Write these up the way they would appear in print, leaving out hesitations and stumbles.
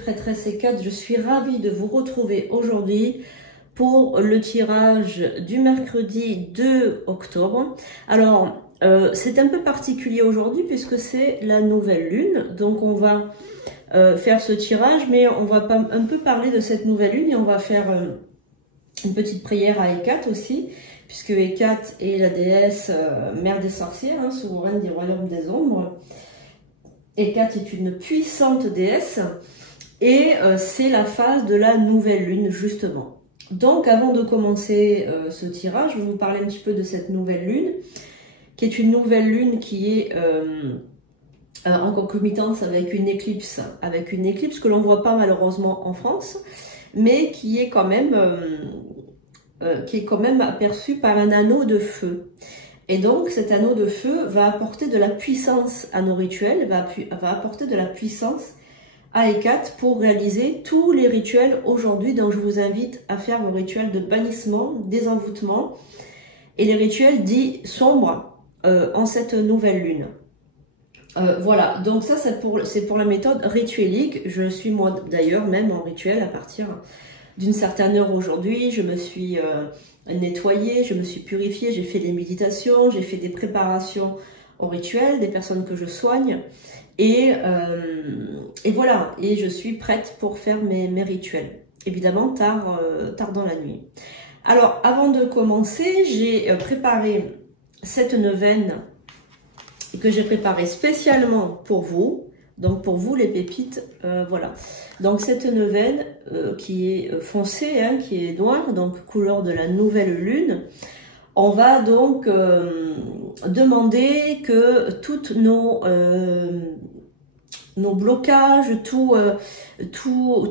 prêtresse E4, je suis ravie de vous retrouver aujourd'hui pour le tirage du mercredi 2 octobre. Alors, c'est un peu particulier aujourd'hui puisque c'est la nouvelle lune, donc on va faire ce tirage, mais on va un peu parler de cette nouvelle lune et on va faire une petite prière à Hécate aussi, puisque Hécate est la déesse mère des sorcières, hein, souveraine des royaumes des ombres. Hécate est une puissante déesse et c'est la phase de la nouvelle lune justement. Donc avant de commencer ce tirage, je vais vous parler un petit peu de cette nouvelle lune, qui est une nouvelle lune qui est en concomitance avec une éclipse que l'on ne voit pas malheureusement en France, mais qui est quand même aperçue par un anneau de feu. Et donc cet anneau de feu va apporter de la puissance à nos rituels, va apporter de la puissance à Hécate pour réaliser tous les rituels aujourd'hui. Donc je vous invite à faire vos rituels de bannissement, désenvoûtement et les rituels dits sombres en cette nouvelle lune. Voilà, donc ça c'est pour la méthode rituelique. Je suis moi d'ailleurs même en rituel à partir d'une certaine heure aujourd'hui. Je me suis nettoyée, je me suis purifiée, j'ai fait des méditations, j'ai fait des préparations au rituel, des personnes que je soigne et voilà, et je suis prête pour faire mes rituels, évidemment tard dans la nuit. Alors avant de commencer, j'ai préparé cette neuvaine que j'ai préparée spécialement pour vous, donc pour vous les pépites, voilà. Donc cette neuvaine qui est foncée, hein, qui est noire, donc couleur de la nouvelle lune, on va donc demander que toutes nos blocages, tous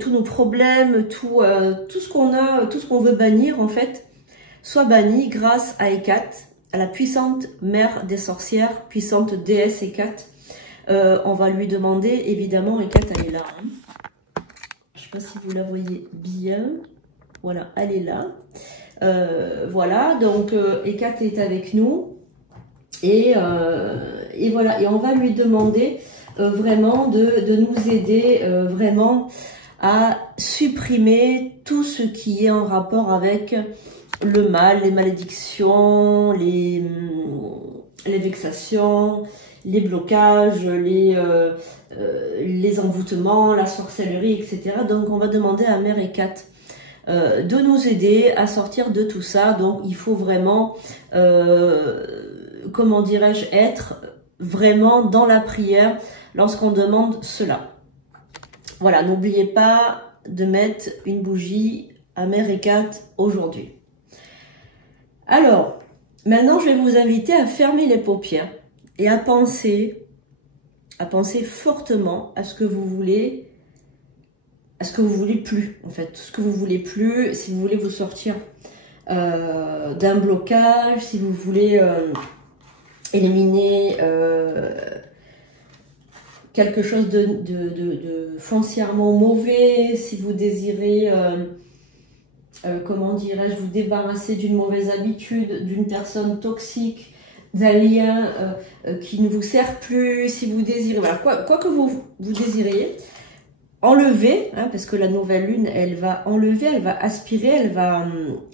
nos problèmes, tout ce qu'on a, tout ce qu'on veut bannir en fait, soit banni grâce à Hécate, à la puissante mère des sorcières, puissante déesse Hécate. On va lui demander, évidemment, Hécate, elle est là. Hein. Je ne sais pas si vous la voyez bien. Voilà, elle est là. Voilà, donc Hécate est avec nous. Et voilà, et on va lui demander vraiment de nous aider vraiment à supprimer tout ce qui est en rapport avec le mal, les malédictions, les vexations, les blocages, les envoûtements, la sorcellerie, etc. Donc on va demander à Mère Hécate de nous aider à sortir de tout ça. Donc il faut vraiment, comment dirais-je, être vraiment dans la prière lorsqu'on demande cela. Voilà, n'oubliez pas de mettre une bougie à Mère Hécate aujourd'hui. Alors, maintenant je vais vous inviter à fermer les paupières et à penser fortement à ce que vous voulez, plus, en fait, ce que vous voulez plus, si vous voulez vous sortir d'un blocage, si vous voulez éliminer quelque chose de foncièrement mauvais, si vous désirez, comment dirais-je, vous débarrasser d'une mauvaise habitude, d'une personne toxique, d'un lien qui ne vous sert plus, si vous désirez, voilà, quoi que vous désiriez, enlever, hein, parce que la nouvelle lune, elle va enlever, elle va aspirer, elle va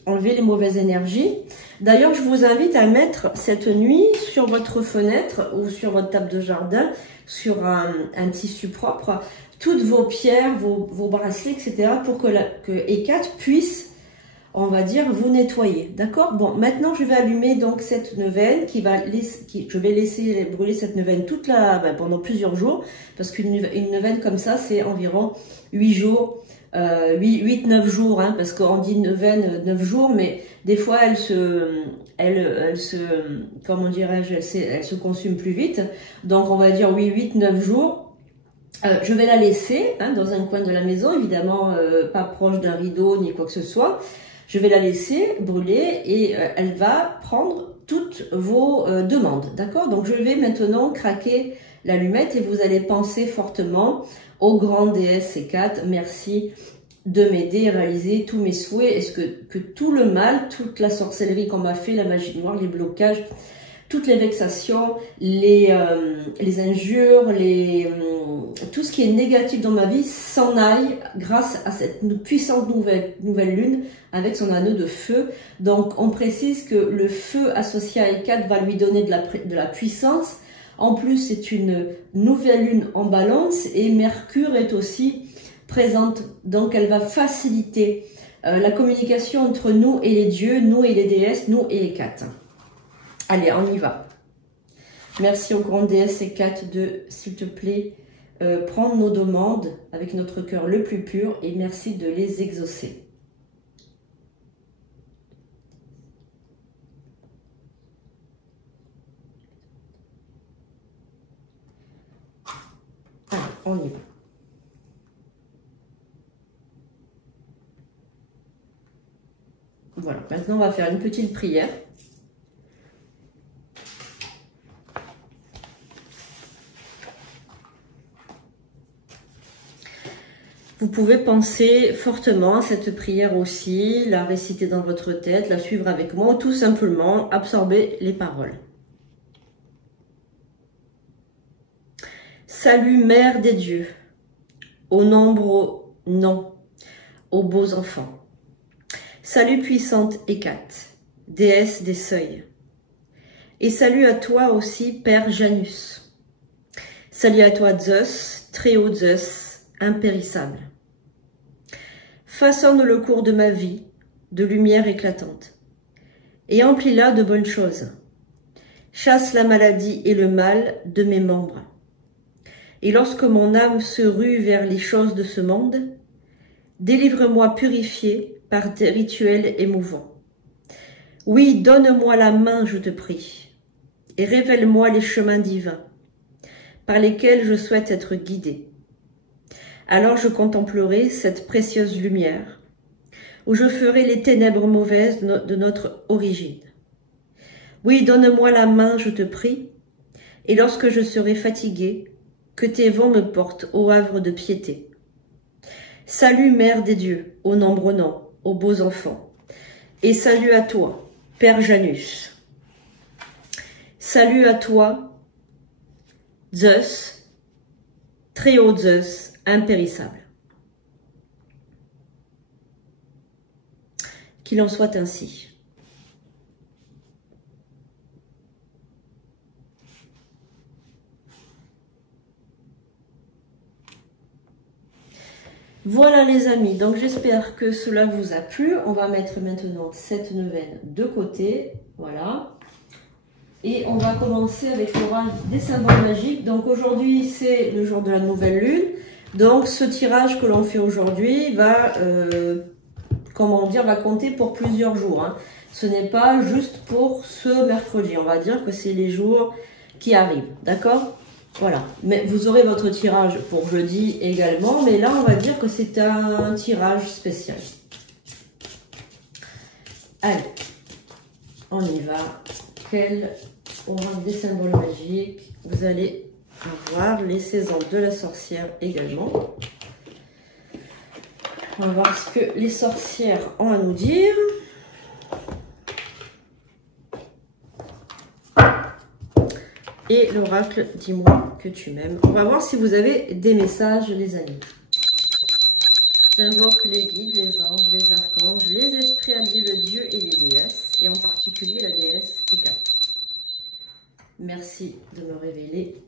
enlever les mauvaises énergies. D'ailleurs, je vous invite à mettre cette nuit sur votre fenêtre ou sur votre table de jardin, sur un tissu propre, toutes vos pierres, vos bracelets, etc., pour que Hécate puisse, on va dire, vous nettoyer, d'accord? Bon, maintenant je vais allumer donc cette neuvaine je vais laisser brûler cette neuvaine pendant plusieurs jours, parce qu'une neuvaine comme ça, c'est environ 8 jours, 8-9 jours, hein, parce qu'on dit neuvaine 9 jours, mais des fois elle se comment dirais-je, elle se consume plus vite, donc on va dire oui, 8-9 jours. Je vais la laisser hein, dans un coin de la maison, évidemment pas proche d'un rideau ni quoi que ce soit. Je vais la laisser brûler et elle va prendre toutes vos demandes, d'accord? Donc je vais maintenant craquer l'allumette et vous allez penser fortement aux grandes déesses Hécate. Merci de m'aider à réaliser tous mes souhaits. Est-ce que tout le mal, toute la sorcellerie qu'on m'a fait, la magie noire, les blocages, toutes les vexations, les injures, tout ce qui est négatif dans ma vie s'en aille grâce à cette puissante nouvelle lune avec son anneau de feu. Donc on précise que le feu associé à Hécate va lui donner de la puissance. En plus, c'est une nouvelle lune en balance et Mercure est aussi présente. Donc elle va faciliter la communication entre nous et les dieux, nous et les déesses, nous et Hécate. Allez, on y va. Merci aux grandes déesses Hécate de, s'il te plaît, prendre nos demandes avec notre cœur le plus pur et merci de les exaucer. Allez, on y va. Voilà, maintenant on va faire une petite prière. Vous pouvez penser fortement à cette prière aussi, la réciter dans votre tête, la suivre avec moi, ou tout simplement absorber les paroles. Salut Mère des dieux, aux nombreux noms, aux beaux enfants. Salut puissante Hécate, déesse des seuils. Et salut à toi aussi Père Janus. Salut à toi Zeus, très haut Zeus, impérissable. Façonne le cours de ma vie de lumière éclatante et emplis-la de bonnes choses. Chasse la maladie et le mal de mes membres. Et lorsque mon âme se rue vers les choses de ce monde, délivre-moi purifié par des rituels émouvants. Oui, donne-moi la main, je te prie, et révèle-moi les chemins divins par lesquels je souhaite être guidé. Alors je contemplerai cette précieuse lumière, où je ferai les ténèbres mauvaises de notre origine. Oui, donne-moi la main, je te prie, et lorsque je serai fatigué, que tes vents me portent au havre de piété. Salut, Mère des dieux, aux nombreux noms, aux beaux enfants, et salut à toi, Père Janus. Salut à toi, Zeus, très haut Zeus, impérissable. Qu'il en soit ainsi. Voilà les amis, donc j'espère que cela vous a plu. On va mettre maintenant cette neuvaine de côté, voilà. Et on va commencer avec l'oral des symboles magiques. Donc aujourd'hui c'est le jour de la nouvelle lune. Donc ce tirage que l'on fait aujourd'hui va, comment dire, va compter pour plusieurs jours. Hein. Ce n'est pas juste pour ce mercredi, on va dire que c'est les jours qui arrivent, d'accord ? Voilà, mais vous aurez votre tirage pour jeudi également, mais là on va dire que c'est un tirage spécial. Allez, on y va. Quel oral des symboles magiques? Vous allez avoir les saisons de la sorcière également. On va voir ce que les sorcières ont à nous dire. Et l'oracle, dis-moi que tu m'aimes. On va voir si vous avez des messages, les amis. J'invoque les guides, les anges, les archanges, les esprits alliés, le dieu et les déesses, et en particulier la déesse Hécate. Merci de me révéler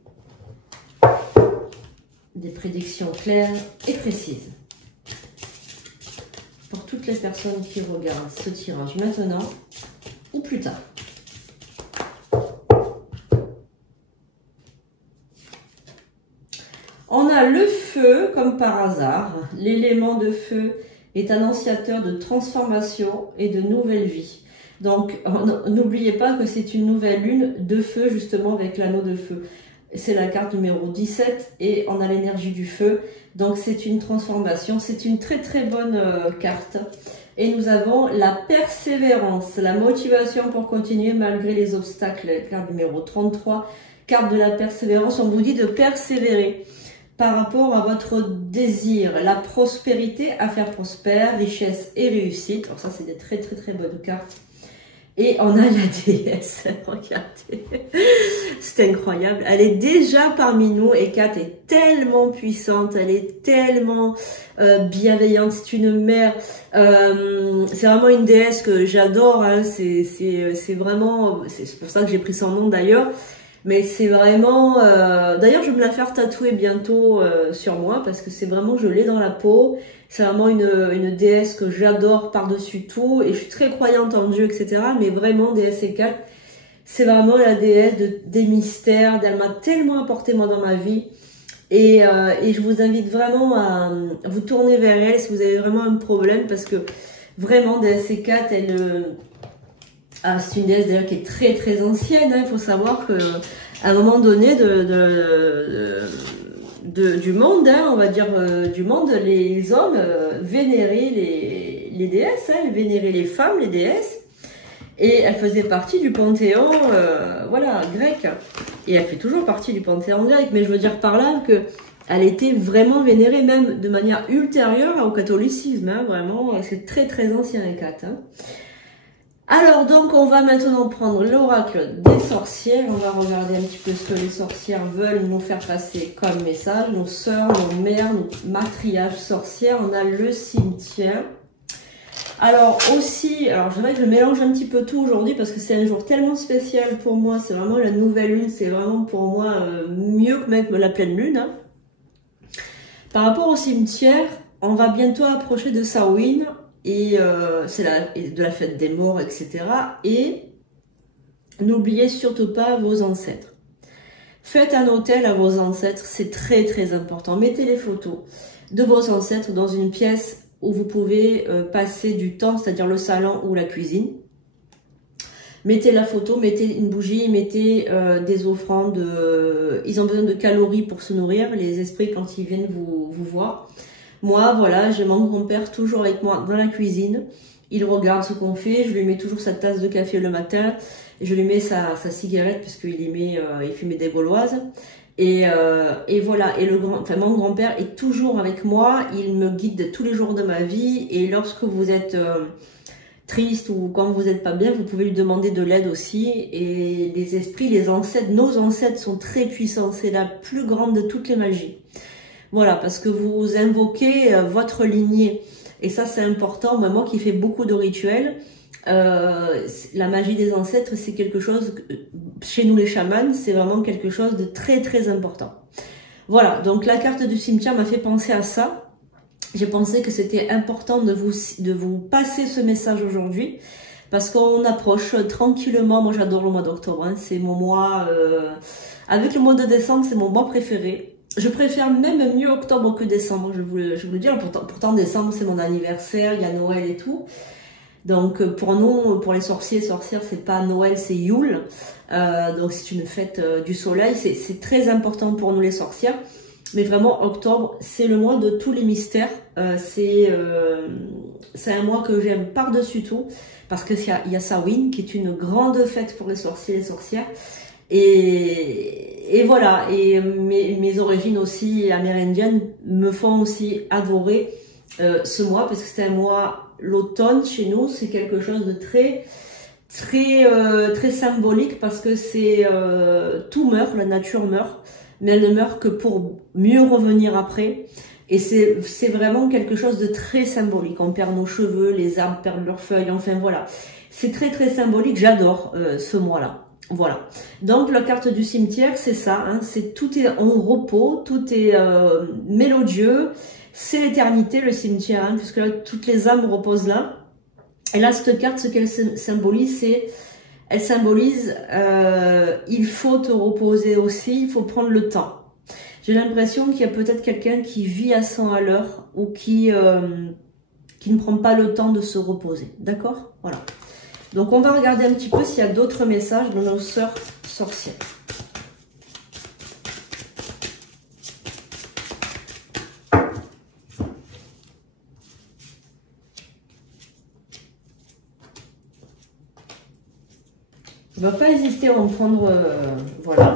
des prédictions claires et précises. Pour toutes les personnes qui regardent ce tirage maintenant ou plus tard. On a le feu, comme par hasard. L'élément de feu est annonciateur de transformation et de nouvelle vie. Donc, n'oubliez pas que c'est une nouvelle lune de feu, justement, avec l'anneau de feu. C'est la carte numéro 17 et on a l'énergie du feu. Donc, c'est une transformation. C'est une très, très bonne carte. Et nous avons la persévérance, la motivation pour continuer malgré les obstacles. Carte numéro 33, carte de la persévérance. On vous dit de persévérer par rapport à votre désir, la prospérité, affaires prospères, richesse et réussite. Alors ça, c'est des très, très, très bonnes cartes. Et on a la déesse, regardez, c'est incroyable. Elle est déjà parmi nous et Kat est tellement puissante, elle est tellement bienveillante, c'est une mère, c'est vraiment une déesse que j'adore, hein. C'est vraiment, c'est pour ça que j'ai pris son nom d'ailleurs. Mais c'est vraiment... D'ailleurs, je vais me la faire tatouer bientôt sur moi parce que c'est vraiment, je l'ai dans la peau. C'est vraiment une déesse que j'adore par-dessus tout. Et je suis très croyante en Dieu, etc. Mais vraiment, déesse Hécate, c'est vraiment la déesse des mystères. Elle m'a tellement apporté, moi, dans ma vie. Et je vous invite vraiment à vous tourner vers elle si vous avez vraiment un problème. Parce que vraiment, déesse Hécate, c'est une déesse d'ailleurs qui est très très ancienne. Il faut savoir que à un moment donné du monde, on va dire du monde, les hommes vénéraient les déesses, ils vénéraient les femmes, les déesses, et elle faisait partie du panthéon, voilà, grec. Et elle fait toujours partie du panthéon grec, mais je veux dire par là que elle était vraiment vénérée, même de manière ultérieure au catholicisme. Vraiment, c'est très très ancien Hécate. Alors, donc, on va maintenant prendre l'oracle des sorcières. On va regarder un petit peu ce que les sorcières veulent nous faire passer comme message. Nos sœurs, nos mères, nos matriarches sorcières. On a le cimetière. Alors, aussi, alors je dirais que je mélange un petit peu tout aujourd'hui parce que c'est un jour tellement spécial pour moi. C'est vraiment la nouvelle lune. C'est vraiment pour moi mieux que même la pleine lune. Par rapport au cimetière, on va bientôt approcher de Samhain. Et c'est de la fête des morts, etc. Et n'oubliez surtout pas vos ancêtres. Faites un hôtel à vos ancêtres, c'est très très important. Mettez les photos de vos ancêtres dans une pièce où vous pouvez passer du temps, c'est-à-dire le salon ou la cuisine. Mettez la photo, mettez une bougie, mettez des offrandes. Ils ont besoin de calories pour se nourrir, les esprits, quand ils viennent vous voir. Moi, voilà, j'ai mon grand-père toujours avec moi dans la cuisine. Il regarde ce qu'on fait. Je lui mets toujours sa tasse de café le matin. Et je lui mets sa cigarette puisqu'il il fumait des gauloises. Et voilà. Et mon grand-père est toujours avec moi. Il me guide tous les jours de ma vie. Et lorsque vous êtes triste ou quand vous n'êtes pas bien, vous pouvez lui demander de l'aide aussi. Et les esprits, les ancêtres, nos ancêtres sont très puissants. C'est la plus grande de toutes les magies. Voilà, parce que vous invoquez votre lignée. Et ça, c'est important. Moi qui fais beaucoup de rituels, la magie des ancêtres, c'est quelque chose, chez nous les chamans, c'est vraiment quelque chose de très très important. Voilà, donc la carte du cimetière m'a fait penser à ça. J'ai pensé que c'était important de vous passer ce message aujourd'hui. Parce qu'on approche tranquillement. Moi, j'adore le mois d'octobre. Hein, c'est mon mois... avec le mois de décembre, c'est mon mois préféré. Je préfère même mieux octobre que décembre, je vous le dire. Pourtant décembre, c'est mon anniversaire, il y a Noël et tout. Donc pour nous, pour les sorciers et sorcières, c'est pas Noël, c'est Yule. Donc c'est une fête du soleil. C'est très important pour nous les sorcières. Mais vraiment, octobre, c'est le mois de tous les mystères. C'est un mois que j'aime par-dessus tout. Parce qu'il y a Samhain, qui est une grande fête pour les sorciers et les sorcières. Et voilà, et mes origines aussi amérindiennes me font aussi adorer ce mois, parce que c'est un mois, l'automne chez nous, c'est quelque chose de très symbolique, parce que c'est tout meurt, la nature meurt, mais elle ne meurt que pour mieux revenir après. Et c'est vraiment quelque chose de très symbolique. On perd nos cheveux, les arbres perdent leurs feuilles, enfin voilà. C'est très très symbolique, j'adore ce mois-là. Voilà, donc la carte du cimetière, c'est ça, hein, tout est en repos, tout est mélodieux, c'est l'éternité, le cimetière, hein, puisque là, toutes les âmes reposent là. Et là, cette carte, ce qu'elle symbolise, elle symbolise, il faut te reposer aussi, il faut prendre le temps. J'ai l'impression qu'il y a peut-être quelqu'un qui vit à 100 à l'heure ou qui ne prend pas le temps de se reposer, d'accord? Voilà. Donc on va regarder un petit peu s'il y a d'autres messages de nos sœurs sorcières. On ne va pas hésiter à en prendre, voilà.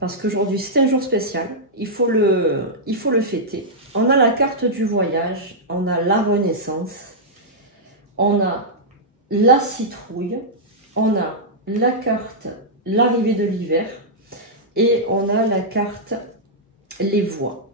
Parce qu'aujourd'hui c'est un jour spécial, il faut le fêter. On a la carte du voyage, on a la renaissance, on a la citrouille, on a la carte l'arrivée de l'hiver et on a la carte les voies.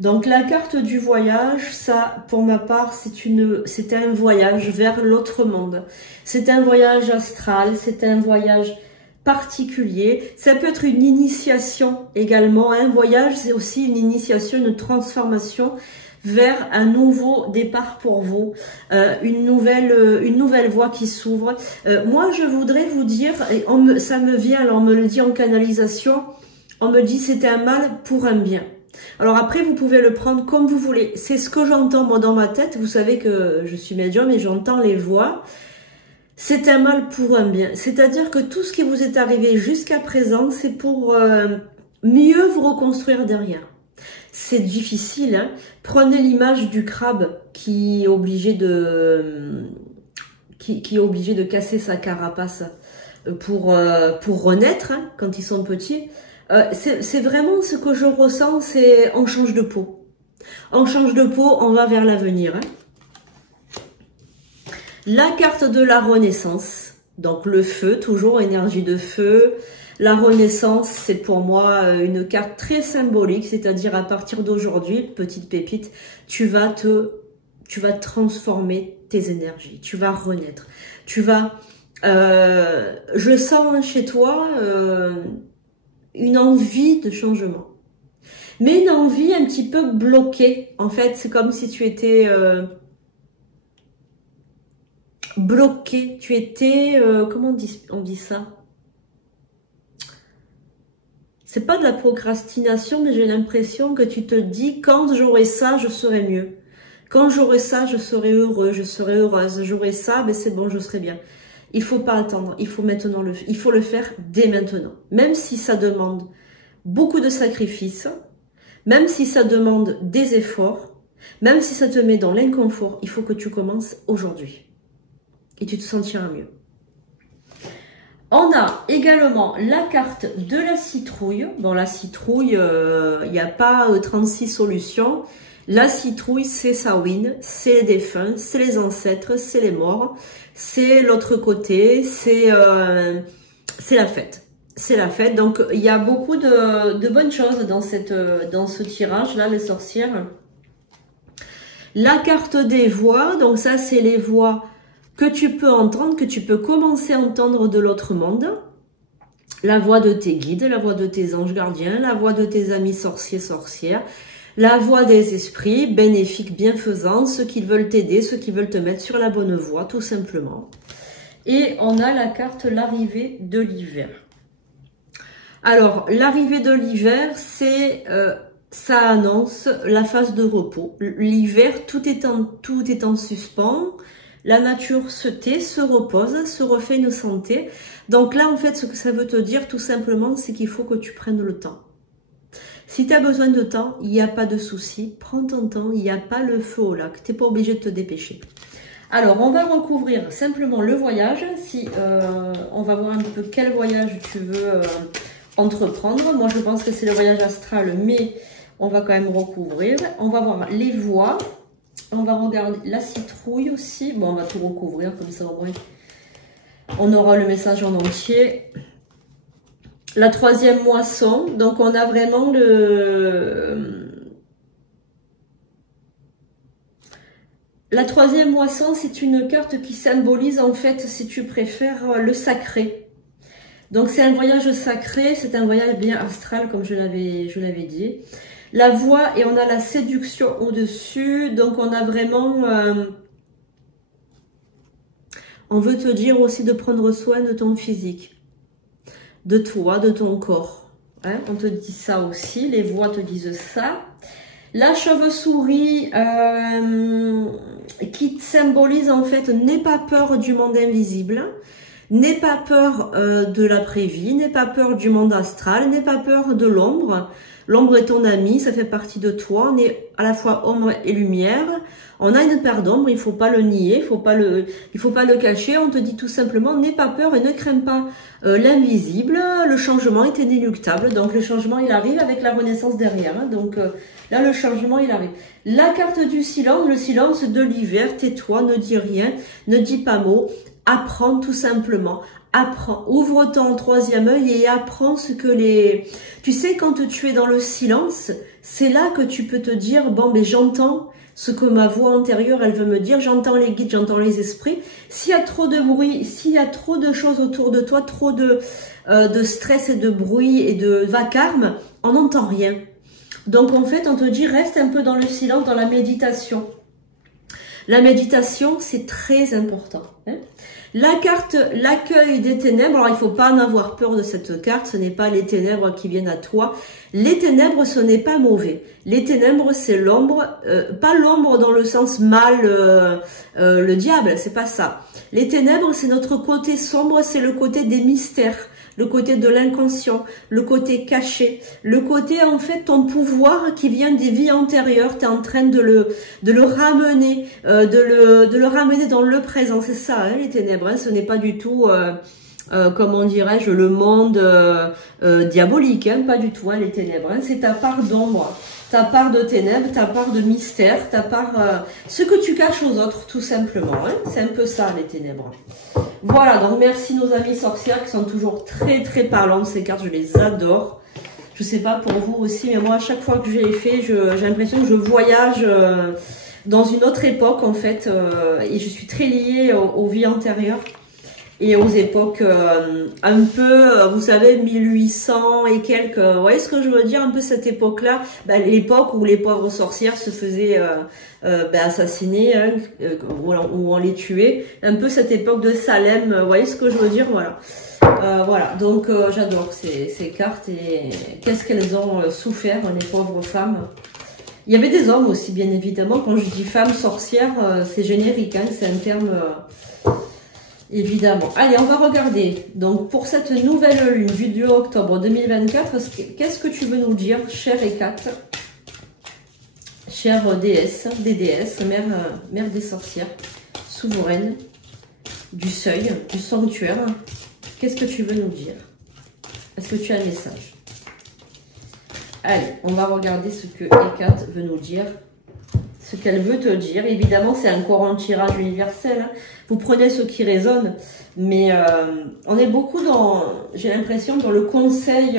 Donc la carte du voyage, ça pour ma part c'est un voyage vers l'autre monde. C'est un voyage astral, c'est un voyage particulier. Ça peut être une initiation également. Un voyage, c'est aussi une initiation, une transformation vers un nouveau départ pour vous, une nouvelle voie qui s'ouvre. Moi, je voudrais vous dire, et ça me vient, alors on me le dit en canalisation, on me dit c'est un mal pour un bien. Alors après, vous pouvez le prendre comme vous voulez. C'est ce que j'entends moi dans ma tête. Vous savez que je suis médium et j'entends les voix. C'est un mal pour un bien. C'est-à-dire que tout ce qui vous est arrivé jusqu'à présent, c'est pour mieux vous reconstruire derrière. C'est difficile, hein. Prenez l'image du crabe qui est obligé de casser sa carapace pour renaître, hein, quand ils sont petits. C'est vraiment ce que je ressens, c'est on change de peau. On change de peau, on va vers l'avenir, hein. La carte de la renaissance, donc le feu, toujours énergie de feu. La renaissance, c'est pour moi une carte très symbolique, c'est-à-dire à partir d'aujourd'hui, petite pépite, tu vas transformer tes énergies, tu vas renaître, tu vas, je sens chez toi une envie de changement, mais une envie un petit peu bloquée. En fait, c'est comme si tu étais bloqué, tu étais, comment on dit ça? C'est pas de la procrastination, mais j'ai l'impression que tu te dis, quand j'aurai ça, je serai mieux. Quand j'aurai ça, je serai heureux, je serai heureuse. J'aurai ça, ben c'est bon, je serai bien. Il faut pas attendre, il faut maintenant il faut le faire dès maintenant. Même si ça demande beaucoup de sacrifices, même si ça demande des efforts, même si ça te met dans l'inconfort, il faut que tu commences aujourd'hui. Et tu te sentiras mieux. On a également la carte de la citrouille. Bon, la citrouille, il n'y a pas 36 solutions. La citrouille, c'est Samhain, c'est les défunts, c'est les ancêtres, c'est les morts, c'est l'autre côté, c'est la fête. C'est la fête. Donc, il y a beaucoup de bonnes choses dans ce tirage-là, les sorcières. La carte des voix, donc ça, c'est les voix que tu peux entendre, que tu peux commencer à entendre de l'autre monde. La voix de tes guides, la voix de tes anges gardiens, la voix de tes amis sorciers, sorcières, la voix des esprits bénéfiques, bienfaisants, ceux qui veulent t'aider, ceux qui veulent te mettre sur la bonne voie, tout simplement. Et on a la carte l'arrivée de l'hiver. Alors, l'arrivée de l'hiver, c'est... ça annonce la phase de repos. L'hiver, tout est en suspens. La nature se tait, se repose, se refait une santé. Donc là, en fait, ce que ça veut te dire, tout simplement, c'est qu'il faut que tu prennes le temps. Si tu as besoin de temps, il n'y a pas de souci. Prends ton temps, il n'y a pas le feu au lac. Tu n'es pas obligé de te dépêcher. Alors, on va recouvrir simplement le voyage. On va voir un peu quel voyage tu veux entreprendre. Moi, je pense que c'est le voyage astral, mais on va quand même recouvrir. On va voir les voies. On va regarder la citrouille aussi. Bon, on va tout recouvrir comme ça au moins. On aura le message en entier. La troisième moisson. Donc, on a vraiment La troisième moisson, c'est une carte qui symbolise, en fait, si tu préfères, le sacré. Donc, c'est un voyage sacré. C'est un voyage bien astral, comme je l'avais dit. La voix, et on a la séduction au-dessus. Donc, on a vraiment... on veut te dire aussi de prendre soin de ton physique, de toi, de ton corps. Hein, on te dit ça aussi. Les voix te disent ça. La chauve-souris qui symbolise, en fait, n'aie pas peur du monde invisible. N'aie pas peur de l'après-vie. N'aie pas peur du monde astral. N'aie pas peur de l'ombre. L'ombre est ton ami, ça fait partie de toi. On est à la fois ombre et lumière. On a une part d'ombre, il faut pas le nier, il faut pas le cacher. On te dit tout simplement, n'aie pas peur et ne crains pas l'invisible. Le changement est inéluctable. Donc le changement, il arrive avec la renaissance derrière. Hein. Donc là, le changement, il arrive. La carte du silence, le silence de l'hiver. Tais-toi, ne dis rien, ne dis pas mot. Apprends tout simplement. Apprends, ouvre ton troisième œil et apprends ce que les... Tu sais, quand tu es dans le silence, c'est là que tu peux te dire, bon, mais j'entends ce que ma voix antérieure, elle veut me dire, j'entends les guides, j'entends les esprits. S'il y a trop de bruit, s'il y a trop de choses autour de toi, trop de stress et de bruit et de vacarme, on n'entend rien. Donc, en fait, on te dit, reste un peu dans le silence, dans la méditation. La méditation, c'est très important. Hein. La carte, l'accueil des ténèbres, alors il ne faut pas en avoir peur de cette carte, ce n'est pas les ténèbres qui viennent à toi. Les ténèbres, ce n'est pas mauvais. Les ténèbres, c'est l'ombre, pas l'ombre dans le sens mal, le diable, c'est pas ça. Les ténèbres, c'est notre côté sombre, c'est le côté des mystères, le côté de l'inconscient, le côté caché, le côté en fait ton pouvoir qui vient des vies antérieures, tu es en train de le ramener, de le ramener dans le présent, c'est ça hein, les ténèbres, hein, ce n'est pas du tout, comment dirais-je, le monde diabolique, hein, pas du tout hein, les ténèbres, hein, c'est ta part d'ombre, ta part de ténèbres, ta part de mystère, ta part, ce que tu caches aux autres tout simplement, hein, c'est un peu ça les ténèbres. Voilà, donc merci nos amis sorcières qui sont toujours très très parlantes, ces cartes, je les adore. Je sais pas pour vous aussi, mais moi à chaque fois que je les fais, j'ai l'impression que je voyage dans une autre époque en fait, et je suis très liée aux vies antérieures et aux époques un peu, vous savez, 1800 et quelques, vous voyez ce que je veux dire, un peu cette époque-là, ben, l'époque où les pauvres sorcières se faisaient assassiner, hein, où on les tuait, un peu cette époque de Salem, vous voyez ce que je veux dire, voilà. Voilà, donc j'adore ces cartes et qu'est-ce qu'elles ont souffert, les pauvres femmes. Il y avait des hommes aussi, bien évidemment, quand je dis femmes sorcières, c'est générique, hein, c'est un terme... évidemment. Allez, on va regarder. Donc, pour cette nouvelle lune du 2 octobre 2024, qu'est-ce que tu veux nous dire, chère Hécate, chère déesse, des déesses, mère des sorcières, souveraine, du seuil, du sanctuaire. Qu'est-ce que tu veux nous dire? Est-ce que tu as un message? Allez, on va regarder ce que Hécate veut nous dire. Ce qu'elle veut te dire. Évidemment, c'est encore un tirage universel. Hein. Vous prenez ce qui résonne, mais on est beaucoup dans, j'ai l'impression, dans le conseil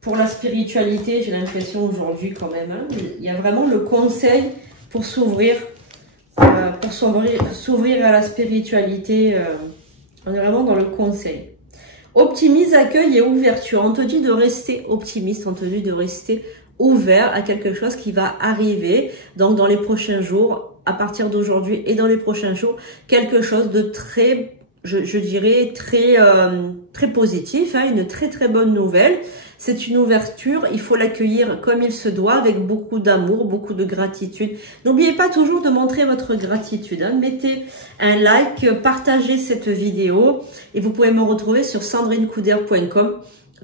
pour la spiritualité, j'ai l'impression aujourd'hui quand même. Hein. Il y a vraiment le conseil pour s'ouvrir à la spiritualité. On est vraiment dans le conseil. Optimise, accueil et ouverture. On te dit de rester optimiste, on te dit de rester ouvert à quelque chose qui va arriver. Donc dans les prochains jours, à partir d'aujourd'hui et dans les prochains jours, quelque chose de très, je dirais, très positif, hein, une très très bonne nouvelle. C'est une ouverture, il faut l'accueillir comme il se doit, avec beaucoup d'amour, beaucoup de gratitude. N'oubliez pas toujours de montrer votre gratitude. Hein. Mettez un like, partagez cette vidéo et vous pouvez me retrouver sur sandrinecoudert.com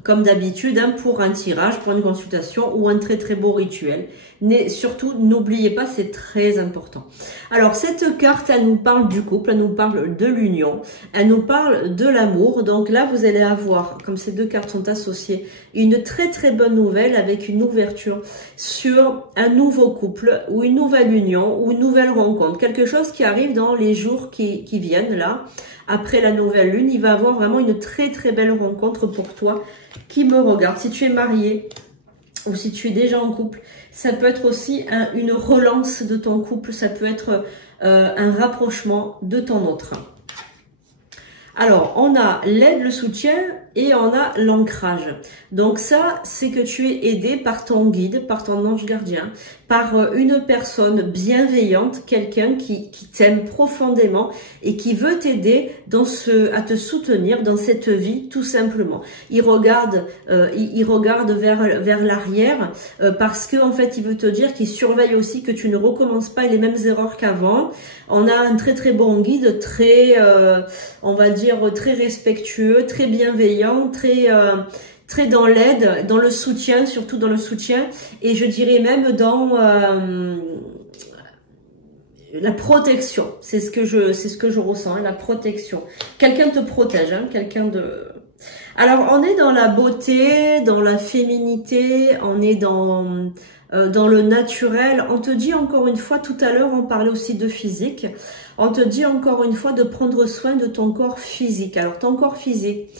comme d'habitude hein, pour un tirage, pour une consultation ou un très très beau rituel. Mais surtout, n'oubliez pas, c'est très important. Alors, cette carte, elle nous parle du couple, elle nous parle de l'union, elle nous parle de l'amour. Donc là, vous allez avoir, comme ces deux cartes sont associées, une très très bonne nouvelle avec une ouverture sur un nouveau couple ou une nouvelle union ou une nouvelle rencontre. Quelque chose qui arrive dans les jours qui viennent là. Après la nouvelle lune, il va avoir vraiment une très très belle rencontre pour toi qui me regarde. Si tu es marié ou si tu es déjà en couple, ça peut être aussi une relance de ton couple, ça peut être un rapprochement de ton autre. Alors, on a l'aide, le soutien et on a l'ancrage. Donc ça, c'est que tu es aidé par ton guide, par ton ange gardien, par une personne bienveillante, quelqu'un qui t'aime profondément et qui veut t'aider à te soutenir dans cette vie, tout simplement. Il regarde vers l'arrière parce que en fait, il veut te dire qu'il surveille aussi que tu ne recommences pas les mêmes erreurs qu'avant. On a un très très bon guide, très, on va dire, très respectueux, très bienveillant, très dans l'aide, dans le soutien, surtout dans le soutien, et je dirais même dans la protection. C'est ce que je ressens, hein, la protection. Quelqu'un te protège, hein, quelqu'un de... Alors, on est dans la beauté, dans la féminité, on est dans le naturel. On te dit encore une fois, tout à l'heure, on parlait aussi de physique. On te dit encore une fois de prendre soin de ton corps physique. Alors, ton corps physique,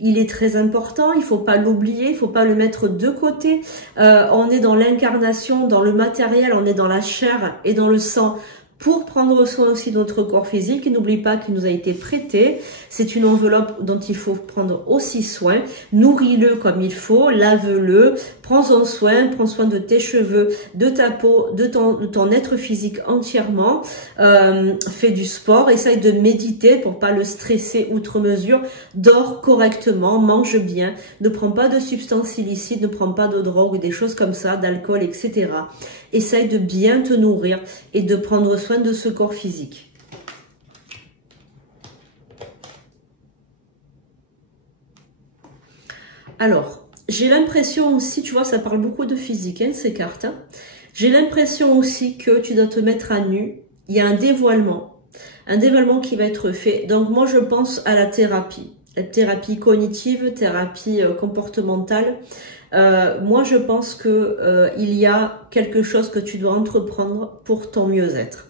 il est très important, il faut pas l'oublier, il faut pas le mettre de côté. On est dans l'incarnation, dans le matériel, on est dans la chair et dans le sang. Pour prendre soin aussi de notre corps physique, n'oublie pas qu'il nous a été prêté. C'est une enveloppe dont il faut prendre aussi soin. Nourris-le comme il faut, lave-le, prends-en soin, prends soin de tes cheveux, de ta peau, de ton être physique entièrement. Fais du sport, essaye de méditer pour pas le stresser outre mesure. Dors correctement, mange bien, ne prends pas de substances illicites, ne prends pas de drogue, des choses comme ça, d'alcool, etc. Essaye de bien te nourrir et de prendre soin de ce corps physique. Alors, j'ai l'impression aussi, tu vois, ça parle beaucoup de physique, hein, ces cartes. Hein. J'ai l'impression aussi que tu dois te mettre à nu. Il y a un dévoilement qui va être fait. Donc, moi, je pense à la thérapie cognitive, thérapie comportementale. Moi, je pense que il y a quelque chose que tu dois entreprendre pour ton mieux-être.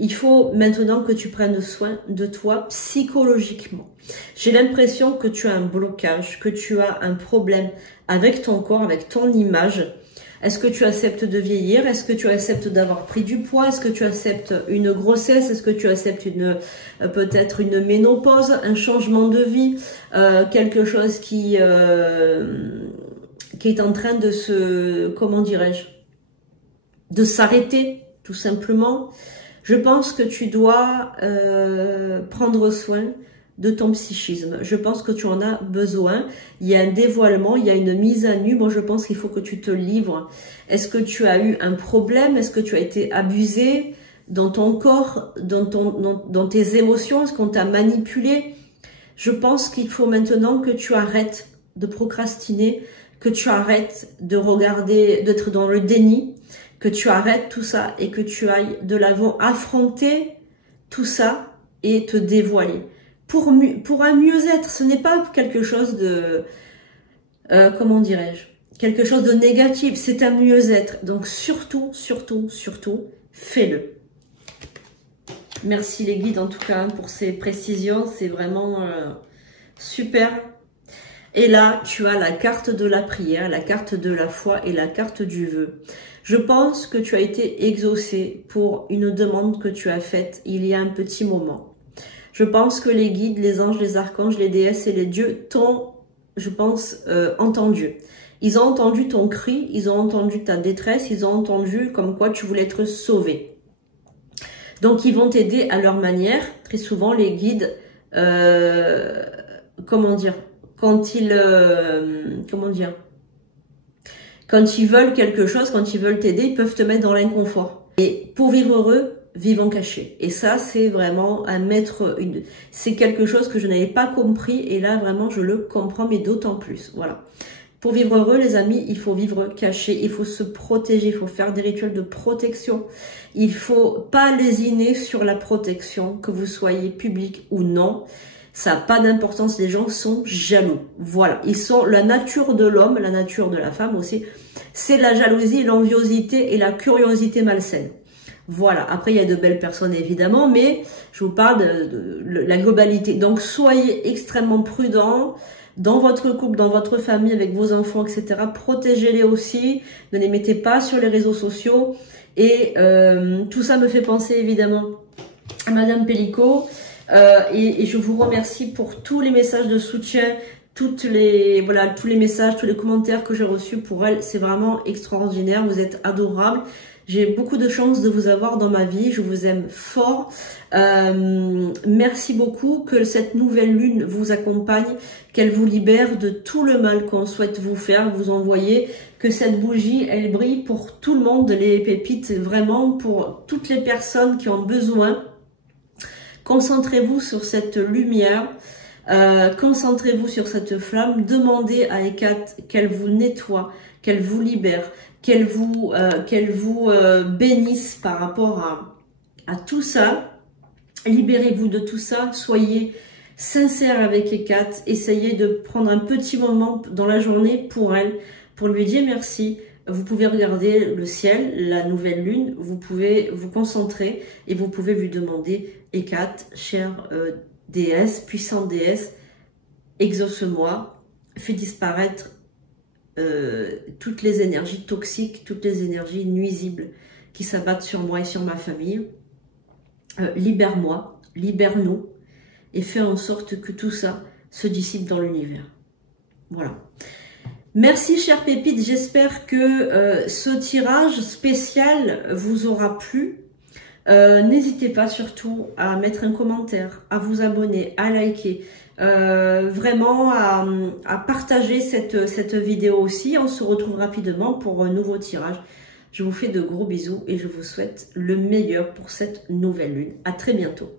Il faut maintenant que tu prennes soin de toi psychologiquement. J'ai l'impression que tu as un blocage, que tu as un problème avec ton corps, avec ton image. Est-ce que tu acceptes de vieillir? Est-ce que tu acceptes d'avoir pris du poids? Est-ce que tu acceptes une grossesse? Est-ce que tu acceptes peut-être une ménopause, un changement de vie, quelque chose qui est en train de se, comment dirais-je, de s'arrêter, tout simplement. Je pense que tu dois prendre soin de ton psychisme. Je pense que tu en as besoin. Il y a un dévoilement, il y a une mise à nu. Moi, je pense qu'il faut que tu te livres. Est-ce que tu as eu un problème? Est-ce que tu as été abusé dans ton corps, dans tes émotions? Est-ce qu'on t'a manipulé? Je pense qu'il faut maintenant que tu arrêtes de procrastiner, que tu arrêtes de regarder, d'être dans le déni, que tu arrêtes tout ça et que tu ailles de l'avant affronter tout ça et te dévoiler. Pour un mieux-être, ce n'est pas quelque chose de, comment dirais-je, quelque chose de négatif, c'est un mieux-être. Donc surtout, surtout, surtout, fais-le. Merci les guides en tout cas pour ces précisions, c'est vraiment super. Et là, tu as la carte de la prière, la carte de la foi et la carte du vœu. Je pense que tu as été exaucé pour une demande que tu as faite il y a un petit moment. Je pense que les guides, les anges, les archanges, les déesses et les dieux t'ont, je pense, entendu. Ils ont entendu ton cri, ils ont entendu ta détresse, ils ont entendu comme quoi tu voulais être sauvé. Donc, ils vont t'aider à leur manière. Très souvent, les guides, comment dire, quand ils veulent quelque chose, quand ils veulent t'aider, ils peuvent te mettre dans l'inconfort. Et pour vivre heureux, vivons cachés. Et ça, c'est vraiment c'est quelque chose que je n'avais pas compris. Et là, vraiment, je le comprends, mais d'autant plus. Voilà. Pour vivre heureux, les amis, il faut vivre caché. Il faut se protéger. Il faut faire des rituels de protection. Il faut pas lésiner sur la protection, que vous soyez public ou non. Ça n'a pas d'importance, les gens sont jaloux. Voilà, ils sont la nature de l'homme, la nature de la femme aussi. C'est la jalousie, l'enviosité et la curiosité malsaine. Voilà, après il y a de belles personnes évidemment, mais je vous parle de la globalité. Donc soyez extrêmement prudents dans votre couple, dans votre famille, avec vos enfants, etc. Protégez-les aussi, ne les mettez pas sur les réseaux sociaux. Et tout ça me fait penser évidemment à Madame Pellico. Et je vous remercie pour tous les messages de soutien, tous les messages, tous les commentaires que j'ai reçus pour elle. C'est vraiment extraordinaire, vous êtes adorables. J'ai beaucoup de chance de vous avoir dans ma vie, je vous aime fort. Merci beaucoup, que cette nouvelle lune vous accompagne, qu'elle vous libère de tout le mal qu'on souhaite vous faire, vous envoyer, que cette bougie, elle brille pour tout le monde, les pépites, vraiment pour toutes les personnes qui ont besoin. Concentrez-vous sur cette lumière. Concentrez-vous sur cette flamme, demandez à Hécate qu'elle vous nettoie, qu'elle vous libère, qu'elle vous bénisse par rapport à tout ça. Libérez-vous de tout ça, soyez sincère avec Hécate, essayez de prendre un petit moment dans la journée pour elle, pour lui dire merci. Vous pouvez regarder le ciel, la nouvelle lune, vous pouvez vous concentrer et vous pouvez lui demander, Hécate, chère déesse, puissante déesse, exauce-moi, fais disparaître toutes les énergies toxiques, toutes les énergies nuisibles qui s'abattent sur moi et sur ma famille. Libère-moi, libère-nous et fais en sorte que tout ça se dissipe dans l'univers. Voilà. Merci chère pépite, j'espère que ce tirage spécial vous aura plu. N'hésitez pas surtout à mettre un commentaire, à vous abonner, à liker, vraiment à partager cette vidéo aussi. On se retrouve rapidement pour un nouveau tirage. Je vous fais de gros bisous et je vous souhaite le meilleur pour cette nouvelle lune. À très bientôt.